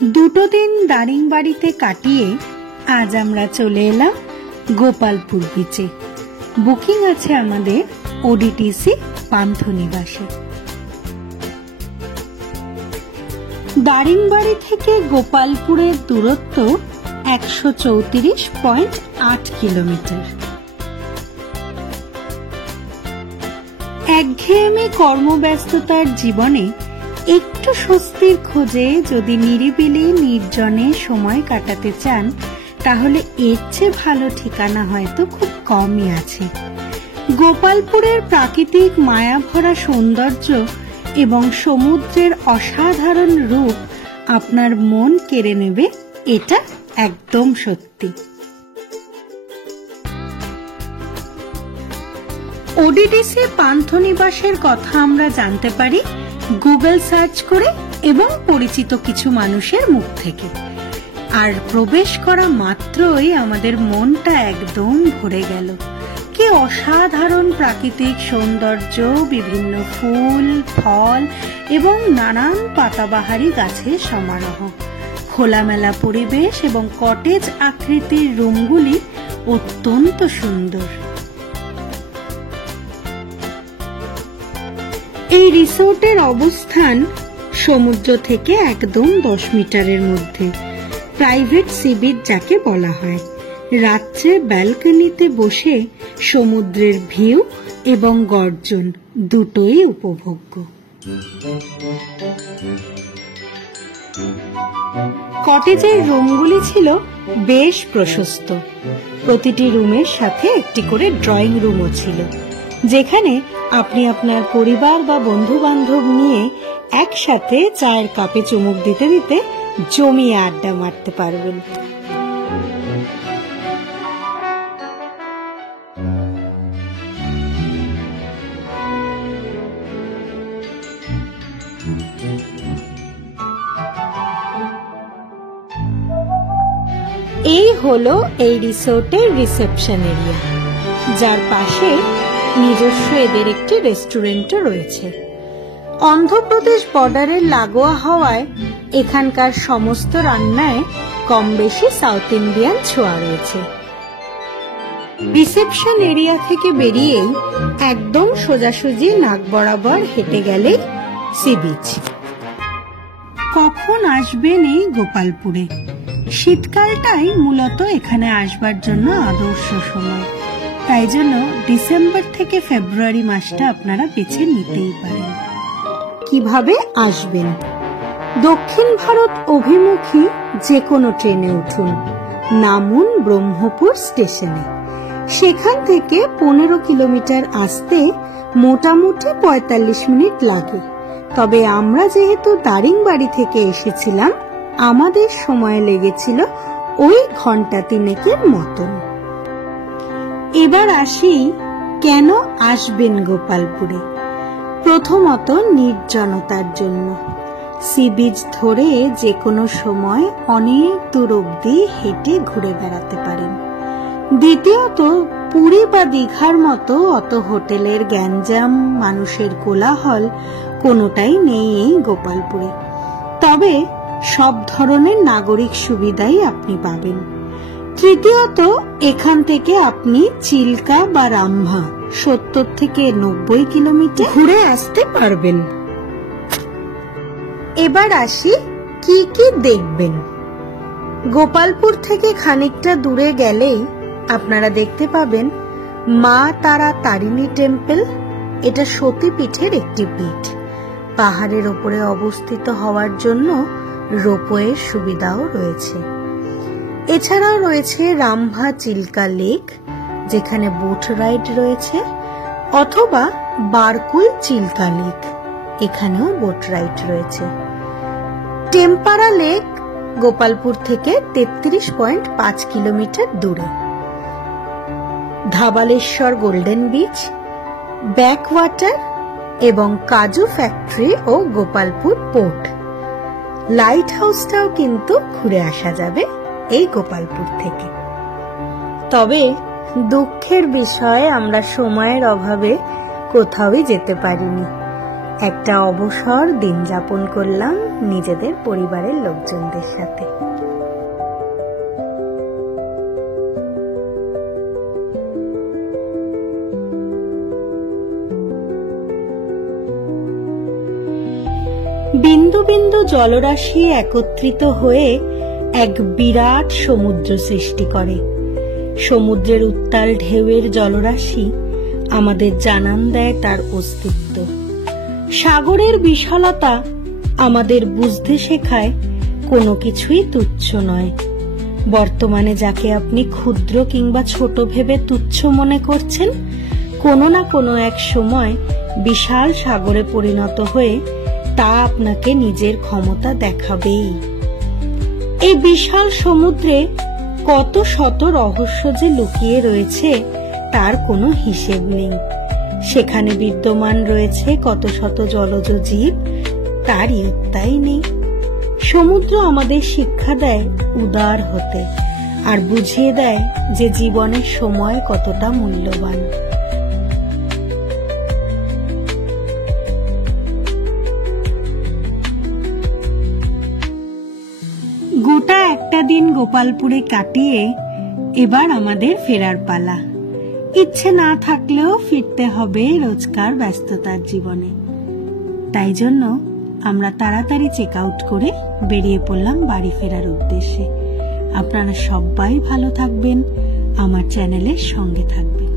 দুটো দিন দারিংবাড়িতে কাটিয়ে আজ আমরা চলে এলাম গোপালপুর বিচে। বুকিং আছে আমাদের ওডিটিসি পান্থনিবাসে। দারিংবাড়ি থেকে গোপালপুরের দূরত্ব 134.8 কিলোমিটার। একঘেয়েমি কর্মব্যস্ততার জীবনে একটু স্বস্তির খোঁজে যদি নিরিবিলি নির্জনে সময় কাটাতে চান, তাহলে এর চেয়ে ভালো ঠিকানা হয়তো খুব কমই আছে। গোপালপুরের প্রাকৃতিক মায়াভরা সৌন্দর্য এবং সমুদ্রের অসাধারণ রূপ আপনার মন কেড়ে নেবে, এটা একদম সত্যি। ওডিটিসি পান্থনিবাসের কথা আমরা জানতে পারি গুগল সার্চ করে এবং পরিচিত কিছু মানুষের মুখ থেকে। আর প্রবেশ করা মাত্রই আমাদের মনটা একদম ভরে গেল। কি অসাধারণ প্রাকৃতিক সৌন্দর্য, বিভিন্ন ফুল, ফল এবং নানান পাতাবাহারি গাছের সমারোহ, খোলামেলা পরিবেশ এবং কটেজ আকৃতির রুমগুলি অত্যন্ত সুন্দর। এই রিসোর্টের অবস্থান সমুদ্র থেকে একদম 10 মিটারের মধ্যে, প্রাইভেট সি বিচ যাকে বলা হয়। রাত্রে ব্যালকনিতে বসে সমুদ্রের ভিউ এবং গর্জন দুটোই উপভোগ্য। কটেজের রুমগুলি ছিল বেশ প্রশস্ত। প্রতিটি রুমের সাথে একটি করে ড্রয়িং রুমও ছিল, যেখানে আপনি আপনার পরিবার বা বন্ধু বান্ধব নিয়ে একসাথে চায়ের কাপে চুমুক দিতে দিতে জমিয়ে আড্ডা মারতে পারবেন। এই হলো এই রিসোর্টের রিসেপশন এরিয়া, যার পাশে নিজস্ব এদের একটি রেস্টুরেন্টও রয়েছে। অন্ধ্রপ্রদেশ বর্ডারের লাগোয়া হওয়ায় এখানকার সমস্ত রান্নায় কম বেশি সাউথ ইন্ডিয়ান ছোঁয়া রয়েছে। রিসেপশন এরিয়া থেকে বেরিয়েই একদম সোজাসুজি নাক বরাবর হেঁটে গেলে সি বিচ। কখন আসবেন এই গোপালপুরে? শীতকালটাই মূলত এখানে আসবার জন্য আদর্শ সময়। তাই জন্য ডিসেম্বর থেকে ফেব্রুয়ারি মাসটা আপনারা বেছে নিতেই পারেন। কিভাবে আসবেন? দক্ষিণ ভারত অভিমুখী যে কোনো ট্রেনে উঠুন, নামুন ব্রহ্মপুর স্টেশনে। সেখান থেকে 15 কিলোমিটার আসতে মোটামুটি 45 মিনিট লাগে। তবে আমরা যেহেতু দারিংবাড়ি থেকে এসেছিলাম, আমাদের সময় লেগেছিল ওই ঘন্টা 3 মতন। এবার আসি কেন আসবেন গোপালপুরে। প্রথমত নির্জনতার জন্য। সি বিচ ধরে যে কোনো সময় অনেক দূর অবধি হেঁটে ঘুরে বেড়াতে পারেন। দ্বিতীয়ত পুরী বা দীঘার মতো অত হোটেলের গ্যাঞ্জাম, মানুষের কোলাহল কোনোটাই নেই এই গোপালপুরে। তবে সব ধরনের নাগরিক সুবিধাই আপনি পাবেন। তৃতীয়ত এখান থেকে আপনি চিল্কা বা রামভা 70 থেকে 90 কিলোমিটার ঘুরে আসতে পারবেন। এবার আসি কি কি দেখবেন। গোপালপুর থেকে খানিকটা দূরে গেলেই আপনারা দেখতে পাবেন মা তারা তারিণী টেম্পল। এটা সতীপীঠের একটি পীঠ। পাহাড়ের ওপরে অবস্থিত হওয়ার জন্য রোপওয়ের সুবিধাও রয়েছে। এছাড়াও রয়েছে রামভা চিল্কা লেক, যেখানে বোট রাইড রয়েছে, অথবা বারকুই চিল্কা লেক, এখানেও বোট রাইড রয়েছে। টেম্পারা লেক গোপালপুর থেকে 33.5 কিলোমিটার দূরে। ধাবালেশ্বর গোল্ডেন বিচ, ব্যাকওয়াটার এবং কাজু ফ্যাক্টরি ও গোপালপুর পোর্ট। লাইট হাউসটাও কিন্তু ঘুরে আসা যাবে এই গোপালপুর থেকে। তবে দুঃখের বিষয়, আমরা সময়ের অভাবে কোথাওই যেতে পারিনি। একটা অবসর দিন যাপন করলাম নিজেদের পরিবারের লোকজনদের সাথে। বিন্দু বিন্দু জলরাশি একত্রিত হয়ে এক বিরাট সমুদ্র সৃষ্টি করে। সমুদ্রের উত্তাল ঢেউয়ের জলরাশি আমাদের জানান দেয় তার অস্তিত্ব। সাগরের বিশালতা আমাদের বুঝতে শেখায় কোনো কিছুই তুচ্ছ নয়। বর্তমানে যাকে আপনি ক্ষুদ্র কিংবা ছোট ভেবে তুচ্ছ মনে করছেন, কোনো না কোনো এক সময় বিশাল সাগরে পরিণত হয়ে তা আপনাকে নিজের ক্ষমতা দেখাবেই। এই বিশাল সমুদ্রে কত শত রহস্য যে লুকিয়ে রয়েছে তার কোনো হিসেব নেই। সেখানে বিদ্যমান রয়েছে কত শত জলজ জীব, তার ইয়ত্তাই নেই। সমুদ্র আমাদের শিক্ষা দেয় উদার হতে, আর বুঝিয়ে দেয় যে জীবনের সময় কতটা মূল্যবান। গোটা একটা দিন গোপালপুরে কাটিয়ে এবার আমাদের ফেরার পালা। ইচ্ছে না থাকলেও ফিরতে হবে রোজকার ব্যস্ততার জীবনে। তাই জন্য আমরা তাড়াতাড়ি চেক আউট করে বেরিয়ে পড়লাম বাড়ি ফেরার উদ্দেশ্যে। আপনারা সবাই ভালো থাকবেন, আমার চ্যানেলের সঙ্গে থাকবেন।